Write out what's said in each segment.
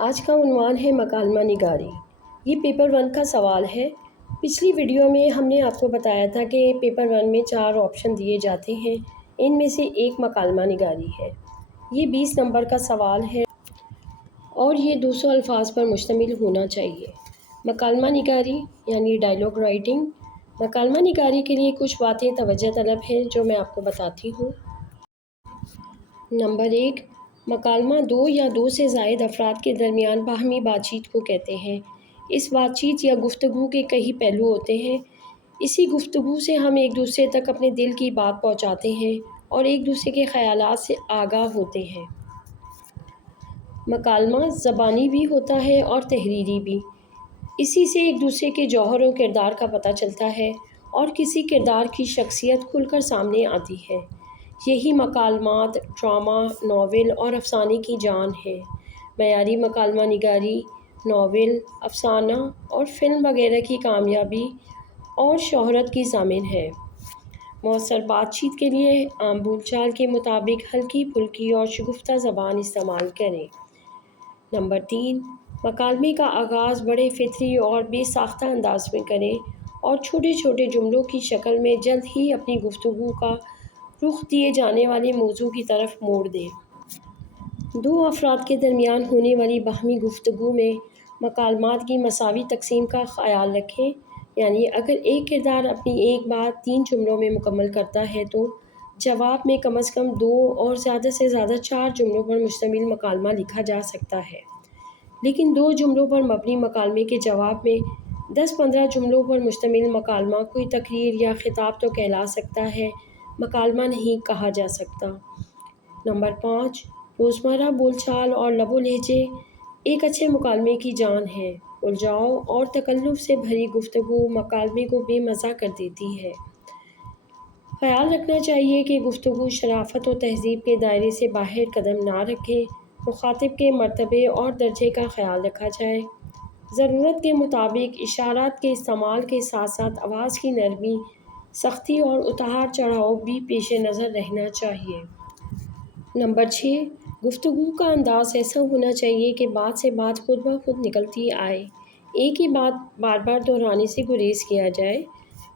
آج کا عنوان ہے مکالمہ نگاری۔ یہ پیپر 1 کا سوال ہے۔ پچھلی ویڈیو میں ہم نے آپ کو بتایا تھا کہ پیپر 1 میں 4 آپشن دیے جاتے ہیں، ان میں سے ایک مکالمہ نگاری ہے۔ یہ 20 نمبر کا سوال ہے اور یہ 200 الفاظ پر مشتمل ہونا چاہیے۔ مکالمہ نگاری یعنی ڈائیلاگ رائٹنگ۔ مکالمہ نگاری کے لیے کچھ باتیں توجہ طلب ہیں جو میں آپ کو بتاتی ہوں۔ نمبر 1، مکالمہ دو یا دو سے زائد افراد کے درمیان باہمی بات چیت کو کہتے ہیں۔ اس بات چیت یا گفتگو کے کئی پہلو ہوتے ہیں۔ اسی گفتگو سے ہم ایک دوسرے تک اپنے دل کی بات پہنچاتے ہیں اور ایک دوسرے کے خیالات سے آگاہ ہوتے ہیں۔ مکالمہ زبانی بھی ہوتا ہے اور تحریری بھی۔ اسی سے ایک دوسرے کے جوہر و کردار کا پتہ چلتا ہے اور کسی کردار کی شخصیت کھل کر سامنے آتی ہے۔ یہی مکالمات، ڈرامہ، ناول اور افسانے کی جان ہے۔ معیاری مکالمہ نگاری ناول، افسانہ اور فلم وغیرہ کی کامیابی اور شہرت کی ضامن ہے۔ مؤثر بات چیت کے لیے عام بول چال کے مطابق ہلکی پھلکی اور شگفتہ زبان استعمال کریں۔ نمبر 3، مکالمے کا آغاز بڑے فطری اور بے ساختہ انداز میں کریں اور چھوٹے چھوٹے جملوں کی شکل میں جلد ہی اپنی گفتگو کا رخ دیے جانے والے موضوع کی طرف موڑ دیں۔ دو افراد کے درمیان ہونے والی باہمی گفتگو میں مکالمات کی مساوی تقسیم کا خیال رکھیں، یعنی اگر ایک کردار اپنی ایک بات 3 جملوں میں مکمل کرتا ہے تو جواب میں کم از کم 2 اور زیادہ سے زیادہ 4 جملوں پر مشتمل مکالمہ لکھا جا سکتا ہے، لیکن 2 جملوں پر مبنی مکالمے کے جواب میں 10-15 جملوں پر مشتمل مکالمہ کوئی تقریر یا خطاب تو کہلا سکتا ہے، مکالمہ نہیں کہا جا سکتا۔ نمبر 5، روزمرہ بول چال اور لب و لہجے ایک اچھے مکالمے کی جان ہے۔ الجھاؤ اور تکلف سے بھری گفتگو مکالمے کو بے مزہ کر دیتی ہے۔ خیال رکھنا چاہیے کہ گفتگو شرافت و تہذیب کے دائرے سے باہر قدم نہ رکھے۔ مخاطب کے مرتبے اور درجے کا خیال رکھا جائے۔ ضرورت کے مطابق اشارات کے استعمال کے ساتھ ساتھ آواز کی نرمی، سختی اور اتار چڑھاؤ بھی پیش نظر رہنا چاہیے۔ نمبر 6، گفتگو کا انداز ایسا ہونا چاہیے کہ بات سے بات خود بخود نکلتی آئے۔ ایک ہی بات بار بار دہرانے سے گریز کیا جائے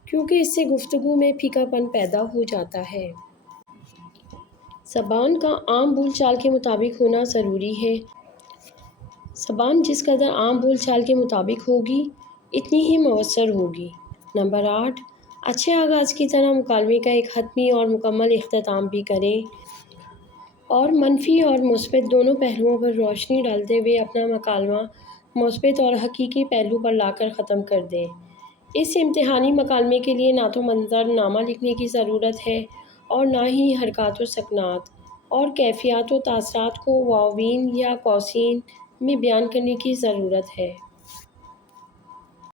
کیونکہ اس سے گفتگو میں پھیکا پن پیدا ہو جاتا ہے۔ زبان کا عام بول چال کے مطابق ہونا ضروری ہے۔ زبان جس قدر عام بول چال کے مطابق ہوگی اتنی ہی مؤثر ہوگی۔ نمبر 8، اچھے آغاز کی طرح مکالمے کا ایک حتمی اور مکمل اختتام بھی کریں اور منفی اور مثبت دونوں پہلوؤں پر روشنی ڈالتے ہوئے اپنا مکالمہ مثبت اور حقیقی پہلو پر لا کر ختم کر دیں۔ اس امتحانی مکالمے کے لیے نہ تو منظر نامہ لکھنے کی ضرورت ہے اور نہ ہی حرکات و سکنات اور کیفیات و تاثرات کو واوین یا قوسین میں بیان کرنے کی ضرورت ہے۔